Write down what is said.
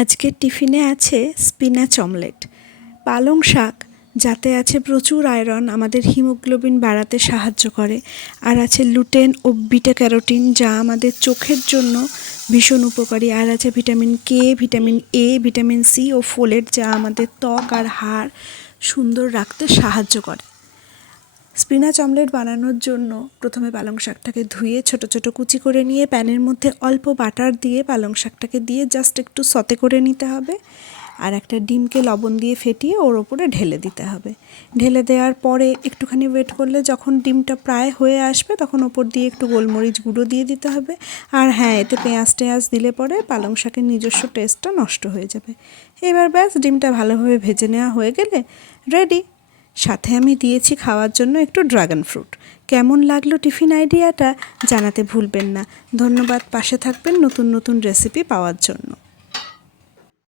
আজকের টিফিনে আছে স্পিনাচ অমলেট, পালং শাক যাতে আছে প্রচুর আয়রন, আমাদের হিমোগ্লোবিন বাড়াতে সাহায্য করে। আর আছে লুটেন ও বিটা ক্যারোটিন, যা আমাদের চোখের জন্য ভীষণ উপকারী। আর আছে vitamin K, vitamin A, vitamin C ও ফোলেট, যা আমাদের ত্বক আর হাড় সুন্দর রাখতে সাহায্য করে। স্পিনাচ অমলেট বানানোর জন্য প্রথমে পালং শাকটাকে ধুয়ে ছোট ছোট কুচি করে নিয়ে প্যানের মধ্যে অল্প বাটার দিয়ে পালং শাকটাকে দিয়ে জাস্ট একটু সতে করে নিতে হবে। আর একটা ডিমকে লবণ দিয়ে ফেটিয়ে ওর ওপরে ঢেলে দিতে হবে। ঢেলে দেওয়ার পরে একটুখানি ওয়েট করলে যখন ডিমটা প্রায় হয়ে আসবে তখন ওপর দিয়ে একটু গোলমরিচ গুঁড়ো দিয়ে দিতে হবে। আর হ্যাঁ, এতে পেঁয়াজ টেঁয়াজ দিলে পরে পালং শাকের নিজস্ব টেস্টটা নষ্ট হয়ে যাবে। এবার ব্যাস, ডিমটা ভালোভাবে ভেজে নেওয়া হয়ে গেলে রেডি। সাথে আমি দিয়েছি খাওয়ার জন্য একটু ড্রাগন ফ্রুট। কেমন লাগলো টিফিন আইডিয়াটা জানাতে ভুলবেন না। ধন্যবাদ, পাশে থাকবেন নতুন নতুন রেসিপি পাওয়ার জন্য।